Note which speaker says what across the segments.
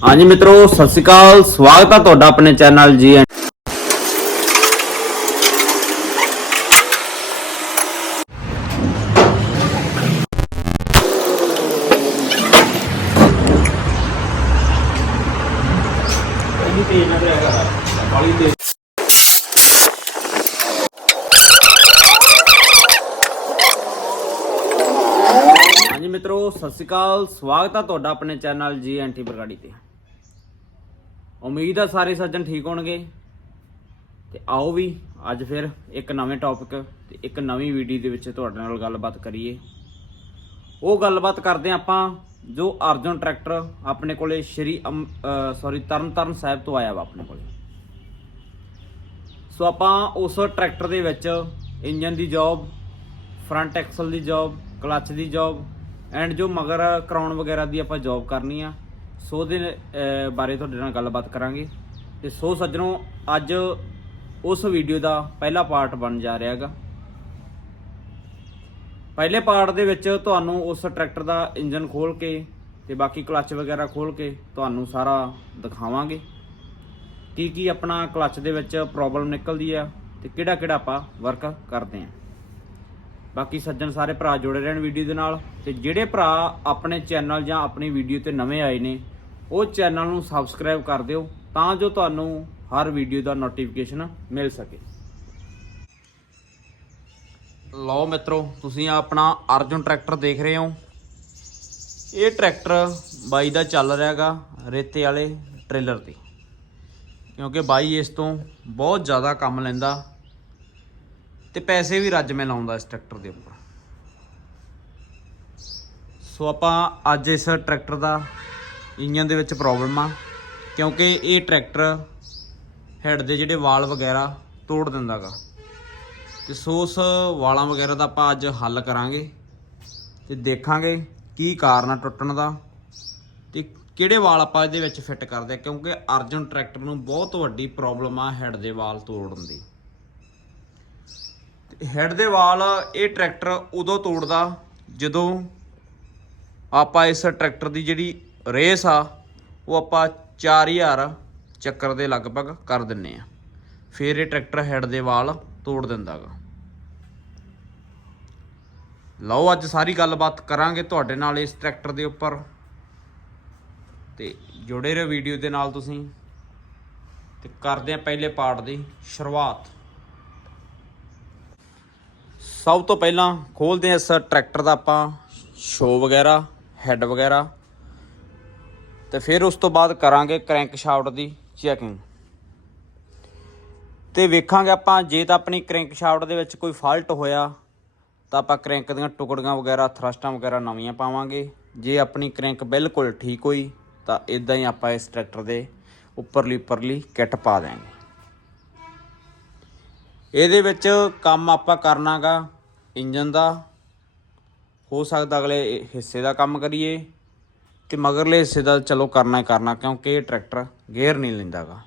Speaker 1: ਹਾਂਜੀ ਮਿੱਤਰੋ ਸਤਿ ਸ਼੍ਰੀ ਅਕਾਲ। ਸਵਾਗਤ ਆ ਤੁਹਾਡਾ ਆਪਣੇ ਚੈਨਲ ਜੀ ਹਾਂਜੀ ਮਿੱਤਰੋ ਸਤਿ ਸ਼੍ਰੀ ਅਕਾਲ ਸਵਾਗਤ ਆ ਤੁਹਾਡਾ ਆਪਣੇ ਚੈਨਲ ਜੀ ਐਂਟੀ ਬਰਗਾੜੀ ਤੇ। ਉਮੀਦ ਆ ਸਾਰੇ ਸੱਜਣ ਠੀਕ ਹੋਣਗੇ। ਤੇ ਆਓ ਵੀ ਅੱਜ ਫਿਰ ਇੱਕ ਨਵੇਂ ਟੌਪਿਕ ਤੇ ਇੱਕ ਨਵੀਂ ਵੀਡੀਓ ਦੇ ਵਿੱਚ ਤੁਹਾਡੇ ਨਾਲ ਗੱਲਬਾਤ ਕਰੀਏ। ਉਹ ਗੱਲਬਾਤ ਕਰਦੇ ਹਾਂ ਆਪਾਂ ਜੋ ਅਰਜੁਨ ਟਰੈਕਟਰ ਆਪਣੇ ਕੋਲੇ ਸ਼੍ਰੀ ਸੌਰੀ ਤਰਨਤਾਰਨ ਸਾਹਿਬ ਤੋਂ ਆਇਆ ਵਾ ਆਪਣੇ ਕੋਲੇ। ਸੋ ਆਪਾਂ ਉਸ ਟਰੈਕਟਰ ਦੇ ਵਿੱਚ ਇੰਜਨ ਦੀ ਜੌਬ ਫਰੰਟ ਐਕਸਲ ਦੀ ਜੌਬ ਕਲੱਚ ਦੀ ਜੌਬ ਐਂਡ ਜੋ ਮਗਰ ਕਰਾਉਣ ਵਗੈਰਾ ਦੀ ਆਪਾਂ ਜੌਬ ਕਰਨੀ ਆ, ਸੋ ਦੇ ਬਾਰੇ ਤੁਹਾਡੇ ਨਾਲ ਗੱਲਬਾਤ ਕਰਾਂਗੇ। ਤੇ ਸੋ ਸੱਜਣੋ, ਅੱਜ ਉਸ ਵੀਡੀਓ ਦਾ ਪਹਿਲਾ ਪਾਰਟ ਬਣ ਜਾ ਰਿਹਾ ਹੈਗਾ। ਪਹਿਲੇ ਪਾਰਟ ਦੇ ਵਿੱਚ ਤੁਹਾਨੂੰ ਉਸ ਟਰੈਕਟਰ ਦਾ ਇੰਜਨ ਖੋਲ ਕੇ ਤੇ ਬਾਕੀ ਕਲੱਚ ਵਗੈਰਾ ਖੋਲ ਕੇ ਤੁਹਾਨੂੰ ਸਾਰਾ ਦਿਖਾਵਾਂਗੇ। ਕੀ ਕੀ ਆਪਣਾ ਕਲੱਚ ਦੇ ਵਿੱਚ ਪ੍ਰੋਬਲਮ ਨਿਕਲਦੀ ਆ ਤੇ ਕਿਹੜਾ ਕਿਹੜਾ ਆਪਾਂ ਵਰਕ ਕਰਦੇ ਆਂ। ਬਾਕੀ ਸੱਜਣ ਸਾਰੇ ਭਰਾ ਜੁੜੇ ਰਹਿਣ ਵੀਡੀਓ ਦੇ ਨਾਲ। ਤੇ ਜਿਹੜੇ ਭਰਾ ਆਪਣੇ ਚੈਨਲ ਜਾਂ ਆਪਣੀ ਵੀਡੀਓ ਤੇ ਨਵੇਂ ਆਏ ਨੇ, ਉਹ ਚੈਨਲ ਨੂੰ ਸਬਸਕ੍ਰਾਈਬ ਕਰ ਦਿਓ, ਤਾਂ ਜੋ ਤੁਹਾਨੂੰ ਹਰ ਵੀਡੀਓ ਦਾ ਨੋਟੀਫਿਕੇਸ਼ਨ ਮਿਲ ਸਕੇ। ਲਓ ਮਿੱਤਰੋ, ਤੁਸੀਂ ਆਪਣਾ ਅਰਜੁਨ ਟਰੈਕਟਰ ਦੇਖ ਰਹੇ ਹੋ। ਇਹ ਟਰੈਕਟਰ ਬਾਈ ਦਾ ਚੱਲ ਰਿਹਾਗਾ ਰੇਤੇ ਵਾਲੇ ਟ੍ਰੇਲਰ ਤੇ। ਕਿਉਂਕਿ ਬਾਈ ਇਸ ਤੋਂ ਬਹੁਤ ਜ਼ਿਆਦਾ ਕੰਮ ਲੈਂਦਾ। ਤੇ ਪੈਸੇ ਵੀ ਰੱਜ ਮੈਂ ਲਾਉਂਦਾ ਇਸ ਟਰੈਕਟਰ ਦੇ ਉੱਪਰ। ਸੋ ਆਪਾਂ ਅੱਜ ਇਸ ਟਰੈਕਟਰ ਦਾ ਇੰਜਨ ਦੇ ਵਿੱਚ ਪ੍ਰੋਬਲਮ ਆ, ਕਿਉਂਕਿ ਇਹ ਟਰੈਕਟਰ ਹੈਡ ਦੇ ਜਿਹੜੇ ਵਾਲ ਵਗੈਰਾ ਤੋੜ ਦਿੰਦਾਗਾ। ਤੇ ਸੋ ਉਸ ਵਾਲਾਂ ਵਗੈਰਾ ਦਾ ਆਪਾਂ ਅੱਜ ਹੱਲ ਕਰਾਂਗੇ ਤੇ ਦੇਖਾਂਗੇ ਕੀ ਕਾਰਨ ਆ ਟੁੱਟਣ ਦਾ ਤੇ ਕਿਹੜੇ ਵਾਲ ਆਪਾਂ ਇਹਦੇ ਵਿੱਚ ਫਿੱਟ ਕਰਦੇ ਆ, ਕਿਉਂਕਿ ਅਰਜਨ ਟਰੈਕਟਰ ਨੂੰ ਬਹੁਤ ਵੱਡੀ ਪ੍ਰੋਬਲਮ ਆ ਹੈਡ ਦੇ ਵਾਲ ਤੋੜਨ ਦੀ। ਹੈਡ ਦੇ ਵਾਲ, ਇਹ ਟਰੈਕਟਰ ਉਦੋਂ ਤੋੜਦਾ ਜਦੋਂ ਆਪਾਂ ਇਸ ਟਰੈਕਟਰ ਦੀ ਜਿਹੜੀ ਰੇਸ ਆ, ਉਹ ਆਪਾਂ 4000 ਚੱਕਰ ਦੇ ਲਗਭਗ ਕਰ ਦਿੰਨੇ ਆ। ਫਿਰ ਇਹ ਟਰੈਕਟਰ ਹੈਡ ਦੇ ਵਾਲ ਤੋੜ ਦਿੰਦਾਗਾ। ਲਓ, ਅੱਜ ਸਾਰੀ ਗੱਲਬਾਤ ਕਰਾਂਗੇ ਤੁਹਾਡੇ ਨਾਲ ਇਸ ਟਰੈਕਟਰ ਦੇ ਉੱਪਰ। ਤੇ ਜੁੜੇ ਰਹੋ ਵੀਡੀਓ ਦੇ ਨਾਲ ਤੁਸੀਂ। ਤੇ ਕਰਦੇ ਆ ਪਹਿਲੇ ਪਾਰਟ ਦੀ ਸ਼ੁਰੂਆਤ। ਸਭ ਤੋਂ ਪਹਿਲਾਂ ਖੋਲਦੇ ਹਾਂ ਇਸ ਟਰੈਕਟਰ ਦਾ ਆਪਾਂ ਸ਼ੋ ਵਗੈਰਾ ਹੈੱਡ ਵਗੈਰਾ। ਤੇ ਫਿਰ ਉਸ ਤੋਂ ਬਾਅਦ ਕਰਾਂਗੇ ਕ੍ਰੈਂਕ ਸ਼ਾਫਟ ਦੀ ਚੈਕਿੰਗ ਤੇ ਵੇਖਾਂਗੇ ਆਪਾਂ, ਜੇ ਤਾਂ ਆਪਣੀ ਕ੍ਰੈਂਕ ਸ਼ਾਫਟ ਦੇ ਵਿੱਚ ਕੋਈ ਫਾਲਟ ਹੋਇਆ, ਤਾਂ ਆਪਾਂ ਕ੍ਰੈਂਕ ਦੀਆਂ ਟੁਕੜੀਆਂ ਵਗੈਰਾ, ਥਰਸਟਾਂ ਵਗੈਰਾ ਨਵੀਆਂ ਪਾਵਾਂਗੇ। ਜੇ ਆਪਣੀ ਕ੍ਰੈਂਕ ਬਿਲਕੁਲ ਠੀਕ ਹੋਈ, ਤਾਂ ਇਦਾਂ ਹੀ ਆਪਾਂ ਇਸ ਟਰੈਕਟਰ ਦੇ ਉੱਪਰਲੀ ਉੱਪਰਲੀ ਕਿੱਟ ਪਾ ਦਿਆਂਗੇ। ਇਹਦੇ ਵਿੱਚ ਕੰਮ ਆਪਾਂ ਕਰਨਾਗਾ ਇੰਜਨ ਦਾ, ਹੋ ਸਕਦਾ ਅਗਲੇ ਹਿੱਸੇ ਦਾ ਕੰਮ ਕਰੀਏ ਤੇ ਮਗਰਲੇ ਹਿੱਸੇ ਦਾ ਚਲੋ ਕਰਨਾ ਹੀ ਕਰਨਾ, ਕਿਉਂਕਿ ਇਹ ਟਰੈਕਟਰ ਗੇਅਰ ਨਹੀਂ ਲੈਂਦਾਗਾ।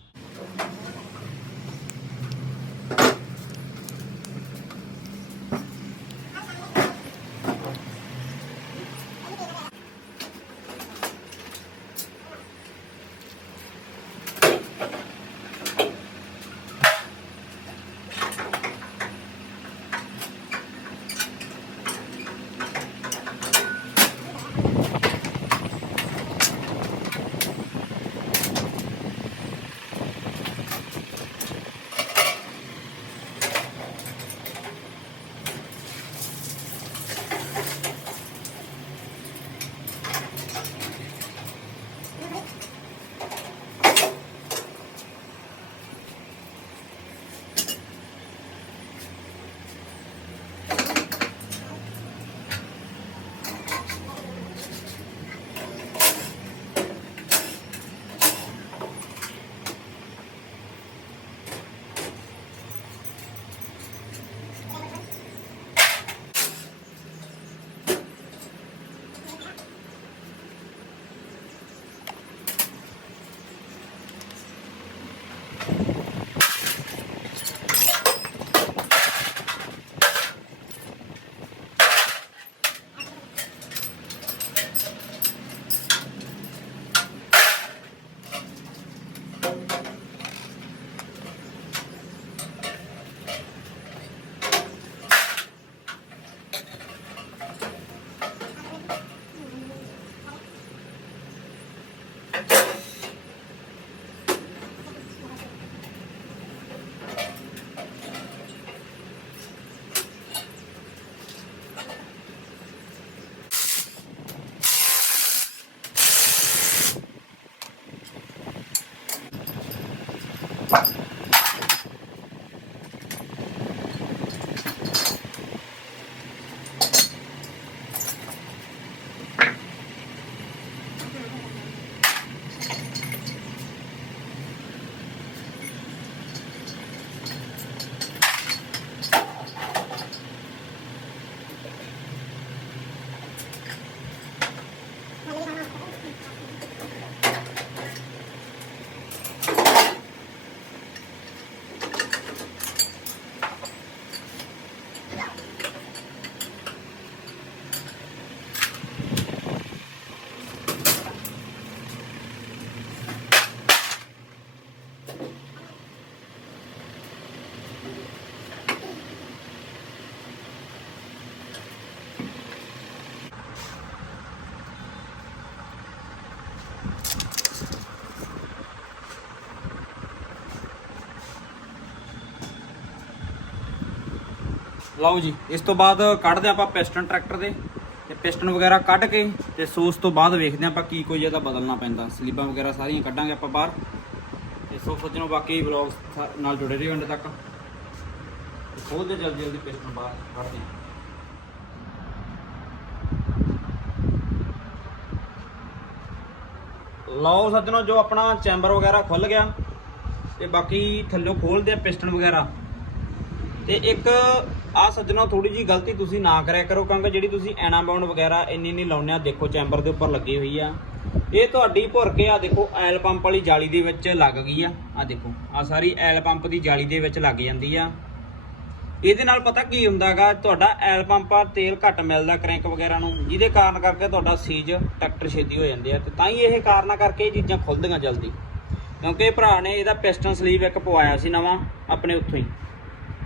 Speaker 1: ਲਓ ਜੀ, ਇਸ ਤੋਂ ਬਾਅਦ ਕੱਢਦੇ ਆਪਾਂ ਪਿਸਟਨ ਟਰੈਕਟਰ ਦੇ ਤੇ ਪਿਸਟਨ ਵਗੈਰਾ ਕੱਢ ਕੇ ਤੇ ਸੋ ਉਸ ਤੋਂ ਬਾਅਦ ਵੇਖਦੇ ਆਪਾਂ ਕੀ ਕੋਈ ਇਹਦਾ ਬਦਲਣਾ ਪੈਂਦਾ। ਸਲੀਬਾਂ ਵਗੈਰਾ ਸਾਰੀਆਂ ਕੱਢਾਂਗੇ ਆਪਾਂ ਬਾਹਰ। ਤੇ ਸੋ ਸੱਜਣੋ, ਬਾਕੀ ਵਲੌਗ ਨਾਲ ਜੁੜੇ ਰਹੋ ਅੰਤ ਤੱਕ। ਤੇ ਖੋਲਦੇ ਜਲਦੀ ਜਲਦੀ ਪਿਸਟਨ ਬਾਹਰ ਕੱਢਦੇ ਹਾਂ ਲਓ ਸੱਜਣੋ, ਜੋ ਆਪਣਾ ਚੈਂਬਰ ਵਗੈਰਾ ਖੁੱਲ ਗਿਆ। ਤੇ ਬਾਕੀ ਥੱਲੋਂ ਖੋਲਦੇ ਆ ਪਿਸਟਨ ਵਗੈਰਾ। ਤੇ ਇੱਕ ਆ ਸੱਜਣਾ ਥੋੜੀ ਜੀ ਗਲਤੀ ਤੁਸੀਂ ਨਾ ਕਰਿਆ ਕਰੋ, ਕਿਉਂਕਿ ਜਿਹੜੀ ਤੁਸੀਂ ਐਨਾ ਬਾਉਂਡ ਵਗੈਰਾ ਇੰਨੀ ਨਹੀਂ ਲਾਉਂਦੇ ਆ, ਦੇਖੋ ਚੈਂਬਰ ਦੇ ਉੱਪਰ ਲੱਗੀ ਹੋਈ ਆ। ਇਹ ਤੁਹਾਡੀ ਭੁਰ ਕੇ ਆ ਦੇਖੋ ਐਲ ਪੰਪ ਵਾਲੀ ਜਾਲੀ ਦੇ ਵਿੱਚ ਲੱਗ ਗਈ ਆ। ਆ ਦੇਖੋ ਆ ਸਾਰੀ ਐਲ ਪੰਪ ਦੀ ਜਾਲੀ ਦੇ ਵਿੱਚ ਲੱਗ ਜਾਂਦੀ ਆ। ਇਹਦੇ ਨਾਲ ਪਤਾ ਕੀ ਹੁੰਦਾਗਾ ਤੁਹਾਡਾ ਐਲ ਪੰਪ ਆ, ਤੇਲ ਘੱਟ ਮਿਲਦਾ ਕ੍ਰੈਂਕ ਵਗੈਰਾ ਨੂੰ, ਜਿਹਦੇ ਕਾਰਨ ਕਰਕੇ ਤੁਹਾਡਾ ਸੀਜ ਟਰੈਕਟਰ ਛੇਤੀ ਹੋ ਜਾਂਦੇ ਆ। ਤੇ ਤਾਂ ਹੀ ਇਹ ਕਾਰਨਾਂ ਕਰਕੇ ਇਹ ਚੀਜ਼ਾਂ ਖੁੱਲਦੀਆਂ ਜਲਦੀ। ਕਿਉਂਕਿ ਭਰਾ ਨੇ ਇਹਦਾ ਪਿਸਟਨ ਸਲੀਵ ਇੱਕ ਪਵਾਇਆ ਸੀ ਨਵਾਂ, ਆਪਣੇ ਉੱਥੋਂ ਹੀ।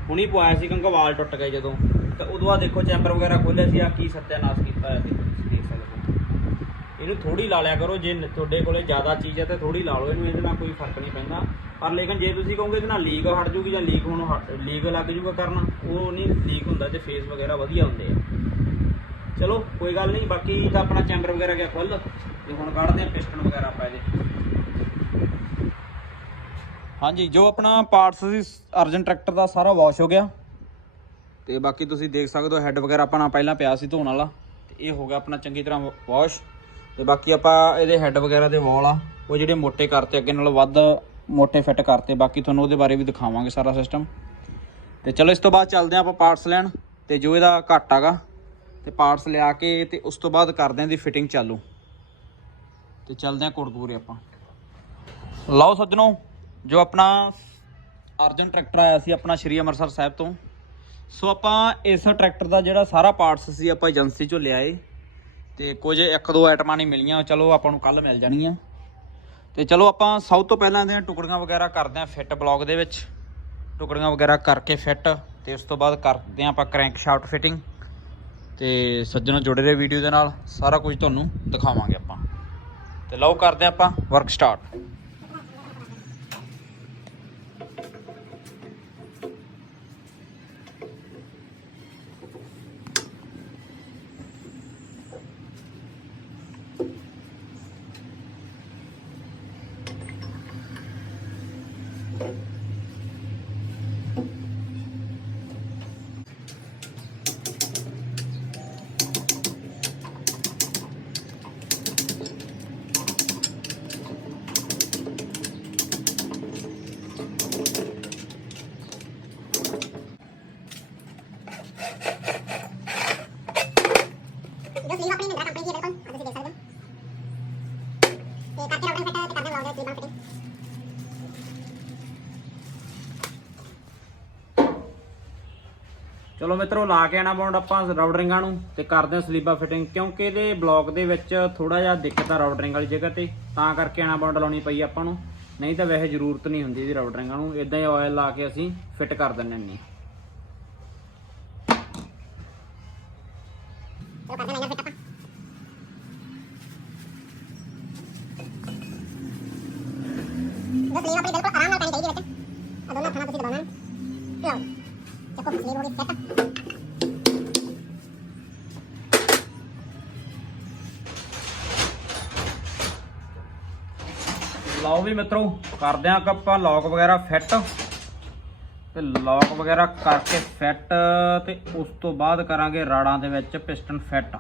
Speaker 1: ਹੁਣੀ ਪਵਾਇਆ ਸੀ ਕਿਉਂਕਿ ਟੁੱਟ ਗਏ ਜਦੋਂ। ਤੇ ਉਦੋਂ ਬਾਅਦ ਦੇਖੋ ਚੈਂਬਰ ਵਗੈਰਾ ਖੋਲਿਆ ਸੀ ਆ ਕੀ ਸੱਤਿਆਨਾਸ਼ ਕੀਤਾ ਹੋਇਆ ਦੇਖੋ ਤੁਸੀਂ ਦੇਖ ਸਕਦੇ ਹੋ। ਇਹਨੂੰ ਥੋੜੀ ਲਾ ਲਿਆ ਕਰੋ, ਜੇ ਤੁਹਾਡੇ ਕੋਲੇ ਜ਼ਿਆਦਾ ਚੀਜ਼ ਹੈ ਤਾਂ ਥੋੜੀ ਲਾ ਲਓ, ਇਹਨੂੰ ਇਹਦੇ ਨਾਲ ਕੋਈ ਫ਼ਰਕ ਨਹੀਂ ਪੈਂਦਾ। ਪਰ ਲੇਕਿਨ ਜੇ ਤੁਸੀਂ ਕਹੋਗੇ ਇਹਦੇ ਨਾਲ ਲੀਕ ਹਟ ਜੂਗੀ ਜਾਂ ਲੀਕ ਹੋਣ ਲੀਕ ਲੱਗ ਜੂਗਾ ਕਰਨਾ, ਉਹ ਨਹੀਂ ਲੀਕ ਹੁੰਦਾ ਤੇ ਫੇਸ ਵਗੈਰਾ ਵਧੀਆ ਹੁੰਦੇ ਆ। ਚਲੋ, ਕੋਈ ਗੱਲ ਨਹੀਂ, ਬਾਕੀ ਤਾਂ ਆਪਣਾ ਚੈਂਬਰ ਵਗੈਰਾ ਗਿਆ ਖੁੱਲ ਤੇ ਹੁਣ ਕੱਢਦੇ ਆ ਪਿਸਟਨ ਵਗੈਰਾ ਆਪਾਂ ਇਹਦੇ। ਹਾਂਜੀ, ਜੋ ਆਪਣਾ ਪਾਰਟਸ ਸੀ, ਅਰਜਨ ਟਰੈਕਟਰ ਦਾ ਸਾਰਾ ਵਾਸ਼ ਹੋ ਗਿਆ। ਤੇ ਬਾਕੀ ਤੁਸੀਂ ਦੇਖ ਸਕਦੇ ਹੋ ਹੈੱਡ ਵਗੈਰਾ ਆਪਣਾ ਪਹਿਲਾਂ ਪਿਆ ਸੀ ਧੋਣ ਵਾਲਾ। ਤੇ ਇਹ ਹੋ ਗਿਆ ਆਪਣਾ ਚੰਗੀ ਤਰ੍ਹਾਂ ਵਾਸ਼ ਤੇ ਬਾਕੀ ਆਪਾਂ ਇਹਦੇ ਹੈੱਡ ਵਗੈਰਾ ਦੇ ਵਾਲ ਆ, ਉਹ ਜਿਹੜੇ ਮੋਟੇ ਕਰਤੇ, ਅੱਗੇ ਨਾਲੋਂ ਵੱਧ ਮੋਟੇ ਫਿੱਟ ਕਰਤੇ। ਬਾਕੀ ਤੁਹਾਨੂੰ ਉਹਦੇ ਬਾਰੇ ਵੀ ਦਿਖਾਵਾਂਗੇ ਸਾਰਾ ਸਿਸਟਮ ਤੇ ਚਲੋ, ਇਸ ਤੋਂ ਬਾਅਦ ਚੱਲਦੇ ਹਾਂ ਆਪਾਂ ਪਾਰਟਸ ਲੈਣ। ਤੇ ਜੋ ਇਹਦਾ ਘੱਟ ਹੈਗਾ ਤੇ ਪਾਰਟਸ ਲਿਆ ਕੇ ਤੇ ਉਸ ਤੋਂ ਬਾਅਦ ਕਰਦੇ ਹਾਂ ਦੀ ਫਿਟਿੰਗ ਚਾਲੂ। ਤੇ ਚੱਲਦੇ ਹਾਂ ਕੋਟਕਪੂਰੇ ਆਪਾਂ। ਲਓ ਸੱਜਣੋ ਜੋ ਆਪਣਾ ਅਰਜਨ ਟਰੈਕਟਰ ਆਇਆ ਸੀ ਆਪਣਾ ਸ਼੍ਰੀ ਅੰਮ੍ਰਿਤਸਰ ਸਾਹਿਬ ਤੋਂ। ਸੋ ਆਪਾਂ ਇਸ ਟਰੈਕਟਰ ਦਾ ਜਿਹੜਾ ਸਾਰਾ ਪਾਰਟਸ ਸੀ ਆਪਾਂ ਏਜੰਸੀ ਚੋਂ ਲਿਆਏ। ਤੇ ਕੁਝ ਇੱਕ ਦੋ ਆਈਟਮਾਂ ਨਹੀਂ ਮਿਲੀਆਂ। ਚਲੋ ਆਪਾਂ ਨੂੰ ਕੱਲ ਮਿਲ ਜਾਣਗੀਆਂ ਤੇ ਚਲੋ ਆਪਾਂ ਸਭ ਤੋਂ ਪਹਿਲਾਂ ਦੇ ਟੁਕੜੀਆਂ ਵਗੈਰਾ ਕਰਦੇ ਆਂ ਫਿੱਟ ਬਲੌਕ ਦੇ ਵਿੱਚ। ਟੁਕੜੀਆਂ ਵਗੈਰਾ ਕਰਕੇ ਫਿੱਟ ਤੇ ਉਸ ਤੋਂ ਬਾਅਦ ਕਰਦੇ ਆਂ ਆਪਾਂ ਕ੍ਰੈਂਕ ਸ਼ਾਫਟ ਫਿਟਿੰਗ ਤੇ ਸੱਜਣੋ ਜੁੜੇ ਰਹੇ ਵੀਡੀਓ ਦੇ ਨਾਲ। ਸਾਰਾ ਕੁਝ ਤੁਹਾਨੂੰ ਦਿਖਾਵਾਂਗੇ ਆਪਾਂ। ਤੇ ਲਓ ਕਰਦੇ ਆਂ ਆਪਾਂ ਵਰਕ ਸਟਾਰਟ ਚਲੋ ਮਿੱਤਰੋ, ਲਾ ਕੇ ਆਣਾ ਬਾਉਂਡ ਆਪਾਂ ਰਾਊਟਰਿੰਗਾਂ ਨੂੰ ਤੇ ਕਰਦੇ ਹਾਂ ਸਲੀਬਾ ਫਿਟਿੰਗ, ਕਿਉਂਕਿ ਇਹਦੇ ਬਲੌਕ ਦੇ ਵਿੱਚ ਥੋੜਾ ਜਿਹਾ ਦਿੱਕਤ ਆ ਰਾਊਟਰਿੰਗ ਵਾਲੀ ਜਗ੍ਹਾ ਤੇ, ਤਾਂ ਕਰਕੇ ਆਣਾ ਬਾਉਂਡ ਲਾਉਣੀ ਪਈ ਆਪਾਂ ਨੂੰ। ਨਹੀਂ ਤਾਂ ਵੈਸੇ ਜ਼ਰੂਰਤ ਨਹੀਂ ਹੁੰਦੀ ਇਹਦੀ ਰਾਊਟਰਿੰਗਾਂ ਨੂੰ ਇਦਾਂ ਹੀ ਆਇਲ ਲਾ ਕੇ ਅਸੀਂ ਫਿੱਟ ਕਰ ਦਿੰਨੇ ਨੇ
Speaker 2: ਉਹ ਆਪਣੀ ਬਿਲਕੁਲ। ਲਓ
Speaker 1: ਵੀ ਮਿੱਤਰੋ, ਕਰਦੇ ਆਂ ਆਪਾਂ ਲੌਕ ਵਗੈਰਾ ਫਿੱਟ ਤੇ ਲੌਕ ਵਗੈਰਾ ਕਰਕੇ ਫਿੱਟ ਤੇ ਉਸ ਤੋਂ ਬਾਅਦ ਕਰਾਂਗੇ ਰਾੜਾਂ ਦੇ ਵਿੱਚ ਪਿਸਟਨ ਫਿੱਟ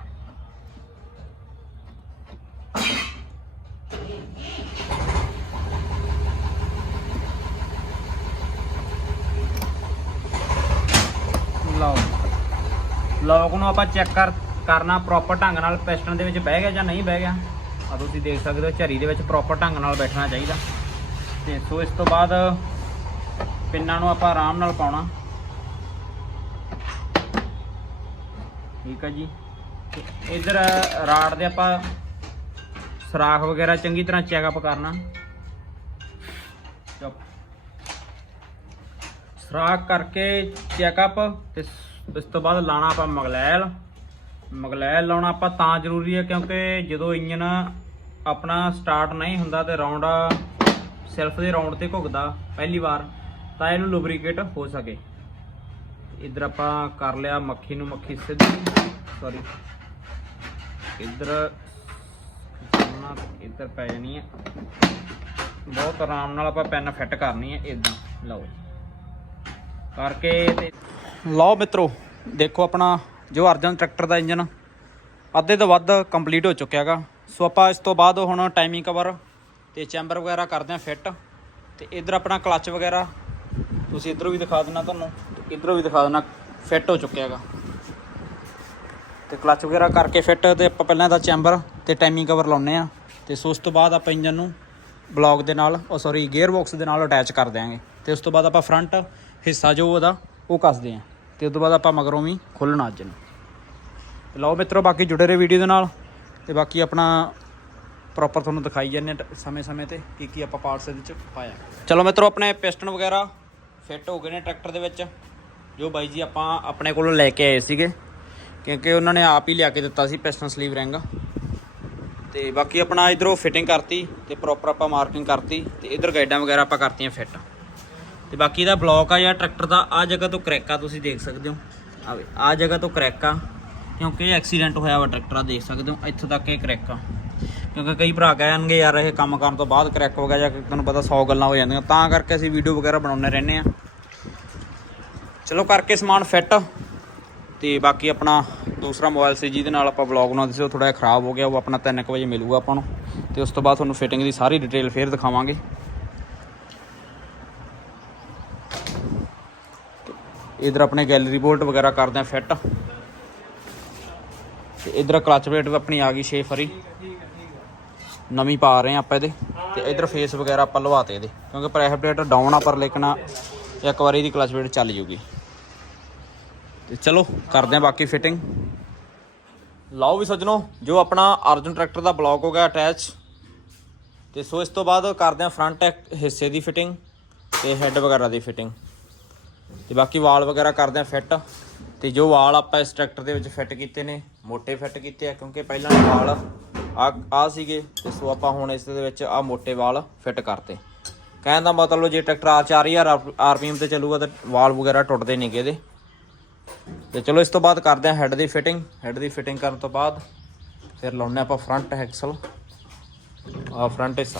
Speaker 1: ਲਓ। ਲੌਕ ਨੂੰ ਆਪਾਂ ਚੈੱਕ ਕਰ ਕਰਨਾ ਪ੍ਰੋਪਰ ਢੰਗ ਨਾਲ ਪਿਸਟਨ ਦੇ ਵਿੱਚ ਬਹਿ ਗਿਆ ਜਾਂ ਨਹੀਂ ਬਹਿ ਗਿਆ। ਆ ਤੁਸੀਂ ਦੇਖ ਸਕਦੇ ਹੋ, ਝਰੀ ਦੇ ਵਿੱਚ ਪ੍ਰੋਪਰ ਢੰਗ ਨਾਲ ਬੈਠਣਾ ਚਾਹੀਦਾ। ਤੇ ਸੋ ਇਸ ਤੋਂ ਬਾਅਦ ਪਿੰਨਾਂ ਨੂੰ ਆਪਾਂ ਆਰਾਮ ਨਾਲ ਪਾਉਣਾ। ਠੀਕ ਹੈ ਜੀ। ਤੇ ਇਧਰ ਰਾੜ ਦੇ ਆਪਾਂ ਸਰਾਖ ਵਗੈਰਾ ਚੰਗੀ ਤਰ੍ਹਾਂ ਚੈੱਕਅਪ ਕਰਨਾ। ਚੁੱਪ। ਸਰਾਖ ਕਰਕੇ ਚੈੱਕਅਪ ਤੇ ਇਸ ਤੋਂ ਬਾਅਦ ਲਾਣਾ ਆਪਾਂ ਮਗਲੈਲ। ਮਗਲੈਲ ਲਾਉਣਾ ਆਪਾਂ ਤਾਂ ਜ਼ਰੂਰੀ ਹੈ ਕਿਉਂਕਿ ਜਦੋਂ ਇੰਜਨ ਆਪਣਾ ਸਟਾਰਟ ਨਹੀਂ ਹੁੰਦਾ ਤੇ ਰਾਉਂਡ ਸੈਲਫ ਦੇ ਰਾਉਂਡ ਤੇ ਘੁੱਗਦਾ ਪਹਿਲੀ ਵਾਰ, ਤਾਂ ਇਹਨੂੰ ਲੁਬਰੀਕੇਟ ਹੋ ਸਕੇ। ਇਧਰ ਆਪਾਂ ਕਰ ਲਿਆ ਮੱਖੀ ਨੂੰ, ਮੱਖੀ ਸਿੱਧੀ ਸੌਰੀ ਇਧਰ ਨਾ ਇਧਰ ਪੈ ਜਾਣੀ ਹੈ ਬਹੁਤ ਆਰਾਮ ਨਾਲ ਆਪਾਂ ਪੈਨ ਫਿੱਟ ਕਰਨੀ ਹੈ ਇਦਾਂ ਲਓ ਕਰਕੇ ਤੇ ਲਓ ਮਿੱਤਰੋ, ਦੇਖੋ ਆਪਣਾ ਜੋ ਅਰਜਨ ਟਰੈਕਟਰ ਦਾ ਇੰਜਨ ਅੱਧੇ ਤੋਂ ਵੱਧ ਕੰਪਲੀਟ ਹੋ ਚੁੱਕਿਆ ਹੈਗਾ ਸੋ ਆਪਾਂ ਇਸ ਤੋਂ ਬਾਅਦ ਹੁਣ ਟਾਈਮਿੰਗ ਕਵਰ ਤੇ ਚੈਂਬਰ ਵਗੈਰਾ ਕਰਦੇ ਹਾਂ ਫਿੱਟ ਤੇ ਇਧਰ ਆਪਣਾ ਕਲੱਚ ਵਗੈਰਾ, ਤੁਸੀਂ ਇਧਰੋਂ ਵੀ ਦਿਖਾ ਦੇਣਾ ਤੁਹਾਨੂੰ, ਤੇ ਇਧਰੋਂ ਵੀ ਦਿਖਾ ਦੇਣਾ ਫਿੱਟ ਹੋ ਚੁੱਕਿਆ ਹੈਗਾ ਤੇ ਕਲੱਚ ਵਗੈਰਾ ਕਰਕੇ ਫਿੱਟ ਤੇ ਆਪਾਂ ਪਹਿਲਾਂ ਇਹਦਾ ਚੈਂਬਰ ਤੇ ਟਾਈਮਿੰਗ ਕਵਰ ਲਾਉਨੇ ਆ ਤੇ ਸੋ ਉਸ ਤੋਂ ਬਾਅਦ ਆਪਾਂ ਇੰਜਨ ਨੂੰ ਬਲੌਕ ਦੇ ਨਾਲ, ਉਹ ਸੌਰੀ ਗੇਅਰ ਬਾਕਸ ਦੇ ਨਾਲ ਅਟੈਚ ਕਰ ਦਿਆਂਗੇ। ਤੇ ਉਸ ਤੋਂ ਬਾਅਦ ਆਪਾਂ ਫਰੰਟ ਹਿੱਸਾ ਜੋ ਉਹਦਾ, ਉਹ ਕੱਸਦੇ ਆਂ ਤੇ ਉਸ ਤੋਂ ਬਾਅਦ ਆਪਾਂ ਮਗਰੋਂ ਵੀ ਖੋਲਣਾ ਅੱਜ ਨੂੰ ਤੇ ਲਓ ਮਿੱਤਰੋ, ਬਾਕੀ ਜੁੜੇ ਰਹੇ ਵੀਡੀਓ ਦੇ ਨਾਲ ਤੇ ਬਾਕੀ ਆਪਣਾ ਪ੍ਰੋਪਰ ਤੁਹਾਨੂੰ ਦਿਖਾਈ ਜਾਂਦੇ ਸਮੇਂ-ਸਮੇਂ ਤੇ ਕੀ ਕੀ ਆਪਾਂ ਪਾਰਟਸ ਇਹਦੇ ਚ ਪਾਇਆ। ਚਲੋ ਮਿੱਤਰੋ, ਆਪਣੇ ਪਿਸਟਨ ਵਗੈਰਾ ਫਿੱਟ ਹੋ ਗਏ ਨੇ ਟਰੈਕਟਰ ਦੇ ਵਿੱਚ, ਜੋ ਬਾਈ ਜੀ ਆਪਾਂ ਆਪਣੇ ਕੋਲੋਂ ਲੈ ਕੇ ਆਏ ਸੀਗੇ, ਕਿਉਂਕਿ ਉਹਨਾਂ ਨੇ ਆਪ ਹੀ ਲਿਆ ਕੇ ਦਿੱਤਾ ਸੀ ਪਿਸਟਨ ਸਲੀਵ ਰਿੰਗ ਤੇ ਬਾਕੀ ਆਪਣਾ ਇਧਰੋਂ ਫਿਟਿੰਗ ਕਰਤੀ ਤੇ ਪ੍ਰੋਪਰ ਆਪਾਂ ਮਾਰਕਿੰਗ ਕਰਤੀ ਤੇ ਇਧਰ ਗਾਈਡਾਂ ਵਗੈਰਾ ਆਪਾਂ ਕਰਤੀਆਂ ਫਿੱਟ ਤੇ ਬਾਕੀ ਇਹਦਾ ਬਲੌਕ ਆ ਜਾਂ ਟਰੈਕਟਰ ਦਾ ਆ ਜਗ੍ਹਾ ਤੋਂ ਕ੍ਰੈਕ ਆ, ਤੁਸੀਂ ਦੇਖ ਸਕਦੇ ਹੋ। ਆ ਆ ਜਗ੍ਹਾ ਤੋਂ ਕ੍ਰੈਕ ਆ, ਕਿਉਂਕਿ ਐਕਸੀਡੈਂਟ ਹੋਇਆ ਵਾ ਟਰੈਕਟਰ ਆ, ਦੇਖ ਸਕਦੇ ਹੋ, ਇੱਥੋਂ ਤੱਕ ਇਹ ਕ੍ਰੈਕ ਆ। ਕਿਉਂਕਿ ਕਈ ਭਰਾ ਕਹਿਣਗੇ ਯਾਰ ਇਹ ਕੰਮ ਕਰਨ ਤੋਂ ਬਾਅਦ ਕ੍ਰੈਕ ਹੋ ਗਿਆ ਜਾਂ ਤੁਹਾਨੂੰ ਪਤਾ 100 ਗੱਲਾਂ ਹੋ ਜਾਂਦੀਆਂ, ਤਾਂ ਕਰਕੇ ਅਸੀਂ ਵੀਡੀਓ ਵਗੈਰਾ ਬਣਾਉਂਦੇ ਰਹਿੰਦੇ ਆ। ਚਲੋ ਕਰਕੇ ਸਮਾਨ ਫਿੱਟ ਤੇ ਬਾਕੀ ਆਪਣਾ ਦੂਸਰਾ ਮੋਬਾਈਲ ਸੀ, ਜਿਹਦੇ ਨਾਲ ਆਪਾਂ ਵਲੌਗ ਬਣਾਉਂਦੇ ਸੀ, ਉਹ ਥੋੜਾ ਜਿਹਾ ਖਰਾਬ ਹੋ ਗਿਆ, ਉਹ ਆਪਣਾ 3 ਵਜੇ ਮਿਲੂਗਾ ਆਪਾਂ ਨੂੰ। ਤੇ ਉਸ ਤੋਂ ਬਾਅਦ ਤੁਹਾਨੂੰ ਫਿਟਿੰਗ ਦੀ ਸਾਰੀ ਡਿਟੇਲ ਫੇਰ ਦਿਖਾਵਾਂਗੇ। ਇਧਰ ਆਪਣੇ ਗੈਲਰੀ ਬੋਲਟ ਵਗੈਰਾ ਕਰਦੇ ਆ ਫਿੱਟ। ਤੇ ਇਧਰ ਕਲਚ ਪਲੇਟ ਵੀ ਆਪਣੀ ਆ ਗਈ 6 ਫਰੀ। ਨਵੀਂ ਪਾ ਰਹੇ ਆ ਆਪਾਂ ਇਹਦੇ। ਤੇ ਇਧਰ ਫੇਸ ਵਗੈਰਾ ਆਪਾਂ ਲਵਾਤੇ ਇਹਦੇ। ਕਿਉਂਕਿ ਪ੍ਰੈਸ਼ਰ ਪਲੇਟ ਡਾਊਨ ਆ, ਪਰ ਲੇਕਿਨ ਇੱਕ ਵਾਰੀ ਦੀ ਕਲਚ ਪਲੇਟ ਚੱਲ ਜੂਗੀ। ਤੇ ਚਲੋ, ਕਰਦੇ ਆ ਬਾਕੀ ਫਿਟਿੰਗ ਲਓ ਵੀ ਸੱਜਣੋ, ਜੋ ਆਪਣਾ ਅਰਜਨ ਟਰੈਕਟਰ ਦਾ ਬਲੌਕ ਹੋ ਗਿਆ ਅਟੈਚ ਤੇ ਸੋ ਇਸ ਤੋਂ ਬਾਅਦ ਕਰਦੇ ਆ ਫਰੰਟ ਹਿੱਸੇ ਦੀ ਫਿਟਿੰਗ ਤੇ ਹੈੱਡ ਵਗੈਰਾ ਦੀ ਫਿਟਿੰਗ ਤੇ ਬਾਕੀ ਵਾਲ ਵਗੈਰਾ ਕਰਦੇ ਆ ਫਿੱਟ। ਤੇ ਜੋ ਵਾਲ ਆਪਾਂ ਇਸ ਟਰੈਕਟਰ ਦੇ ਵਿੱਚ ਫਿੱਟ ਕੀਤੇ ਨੇ, ਮੋਟੇ ਫਿੱਟ ਕੀਤੇ ਆ, ਕਿਉਂਕਿ ਪਹਿਲਾਂ ਵਾਲ ਆ ਆ ਸੀਗੇ, ਤੇ ਸੋ ਆਪਾਂ ਹੁਣ ਇਸ ਦੇ ਵਿੱਚ ਆ ਮੋਟੇ ਵਾਲ ਫਿੱਟ ਕਰਤੇ। ਕਹਿਣ ਦਾ ਮਤਲਬ ਜੇ ਟਰੈਕਟਰ ਆ 4000 ਆਰਪੀਐਮ ਤੇ ਚੱਲੂਗਾ ਤਾਂ ਵਾਲ ਵਗੈਰਾ ਟੁੱਟਦੇ ਨਹੀਂਗੇ ਇਹਦੇ। ਤੇ ਚਲੋ ਇਸ ਤੋਂ ਬਾਅਦ ਕਰਦੇ ਆ ਹੈੱਡ ਦੀ ਫਿਟਿੰਗ। ਹੈੱਡ ਦੀ ਫਿਟਿੰਗ ਕਰਨ ਤੋਂ ਬਾਅਦ ਫਿਰ ਲਾਉਣੇ ਆਪਾਂ ਫਰੰਟ ਹੈਕਸਲ ਆ ਫਰੰਟ ਹਿੱਸਾ।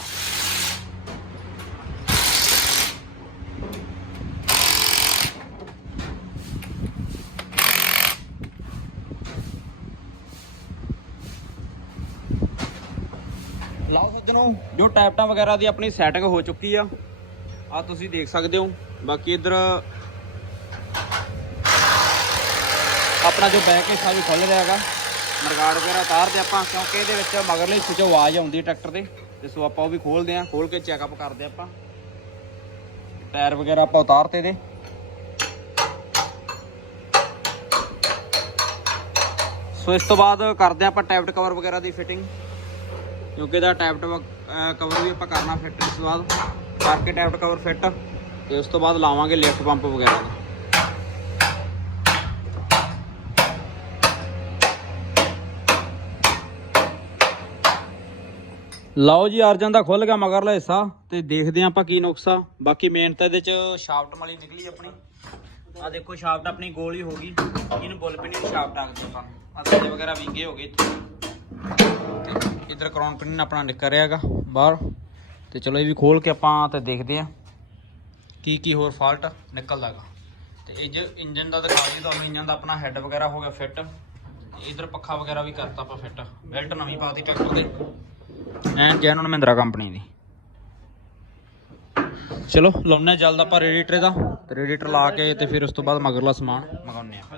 Speaker 1: ਲਾਓ ਜੋ ਟੈਪਟਾਂ ਵਗੈਰਾ ਦੀ ਆਪਣੀ ਸੈਟਿੰਗ ਹੋ ਚੁੱਕੀ ਆ। ਆ ਤੁਸੀਂ ਦੇਖ ਸਕਦੇ ਹੋ। ਬਾਕੀ ਇੱਧਰ ਆਪਣਾ ਜੋ ਬੈਕ ਹਿੱਸਾ ਵੀ ਖੁੱਲ ਰਿਹਾ ਹੈਗਾ ਮਰਗਾੜ ਵਗੈਰਾ ਉਤਾਰਦੇ ਆਪਾਂ, ਕਿਉਂਕਿ ਇਹਦੇ ਵਿੱਚ ਮਗਰਲੇ ਹਿੱਸੇ 'ਚੋਂ ਆਵਾਜ਼ ਆਉਂਦੀ ਹੈ ਟਰੈਕਟਰ ਦੇ ਤੇ ਸੋ ਆਪਾਂ ਉਹ ਵੀ ਖੋਲਦੇ ਆਂ ਖੋਲ ਕੇ ਚੈੱਕਅਪ ਕਰਦੇ ਆਪਾਂ। ਟਾਇਰ ਵਗੈਰਾ ਆਪਾਂ ਉਤਾਰਤੇ ਦੇ ਸੋ ਇਸ ਤੋਂ ਬਾਅਦ ਕਰਦੇ ਆਂ ਆਪਾਂ ਟੈਪਟ ਕਵਰ ਵਗੈਰਾ ਦੀ ਫਿਟਿੰਗ ਕਿਉਂਕਿ ਇਹਦਾ ਟੈਪਟ ਕਵਰ ਵੀ ਆਪਾਂ ਕਰਨਾ ਫਿੱਟ ਇਸ ਤੋਂ ਬਾਅਦ। ਕਰਕੇ ਟੈਪਟ ਕਵਰ ਫਿੱਟ ਤੇ ਉਸ ਤੋਂ ਬਾਅਦ ਲਾਵਾਂਗੇ ਲਿਫਟ ਪੰਪ ਵਗੈਰਾ ਦਾ। ਲਓ ਜੀ, ਅਰਜਨ ਦਾ ਖੁੱਲ ਗਿਆ ਮਗਰਲਾ ਹਿੱਸਾ, ਤੇ ਦੇਖਦੇ ਆਂ ਆਪਾਂ ਕੀ ਨੁਕਸਾ ਬਾਕੀ ਮੇਨ ਤਾਂ ਇਹਦੇ ਚ ਸ਼ਾਫਟ ਮਲੀ ਨਿਕਲੀ ਆਪਣੀ। ਆ ਦੇਖੋ ਸ਼ਾਫਟ ਆਪਣੀ ਗੋਲ ਹੀ ਹੋ ਗਈ। ਇਹਨੂੰ ਬੁੱਲ ਪਿੰਨੀ ਦੀ ਸ਼ਾਫਟ ਆਖਦੇ ਆਪਾਂ। ਆ ਵਗੈਰਾ ਵਿੰਗੇ ਹੋ ਗਏ ਤੇ ਇਧਰ ਕਰਾਉਨ ਪਿੰਨ ਆਪਣਾ ਨਿਕਲ ਰਿਹਾ ਬਾਹਰ। ਤੇ ਚਲੋ ਇਹ ਵੀ ਖੋਲ ਕੇ ਆਪਾਂ ਤੇ ਦੇਖਦੇ ਆਂ ਕੀ ਕੀ ਹੋਰ ਫਾਲਟ ਨਿਕਲਦਾ ਹੈਗਾ। ਤੇ ਇਹ ਜੋ ਇੰਜਨ ਦਾ ਦਿਖਾ ਦਈਏ ਤੁਹਾਨੂੰ ਇੰਜਨ ਦਾ ਆਪਣਾ ਹੈੱਡ ਵਗੈਰਾ ਹੋ ਗਿਆ ਫਿੱਟ ਇਧਰ ਪੱਖਾ ਵਗੈਰਾ ਵੀ ਕਰਤਾ ਆਪਾਂ ਫਿੱਟ ਬੈਲਟ ਨਵੀਂ ਪਾਤੀ ਟਰੈਕਟਰ ਦੇ ਐਨ ਜੈਨੂਨ ਮਹਿੰਦਰਾ ਕੰਪਨੀ ਦੀ। ਚਲੋ ਲਾਉਨੇ ਜਲਦ ਆਪਾਂ ਰੇਡੀਏਟਰ ਦਾ ਰੇਡੀਏਟਰ ਲਾ ਕੇ ਤੇ ਫਿਰ ਉਸ ਤੋਂ ਬਾਅਦ ਮਗਰਲਾ ਸਮਾਨ ਮੰਗਾਉਨੇ ਆ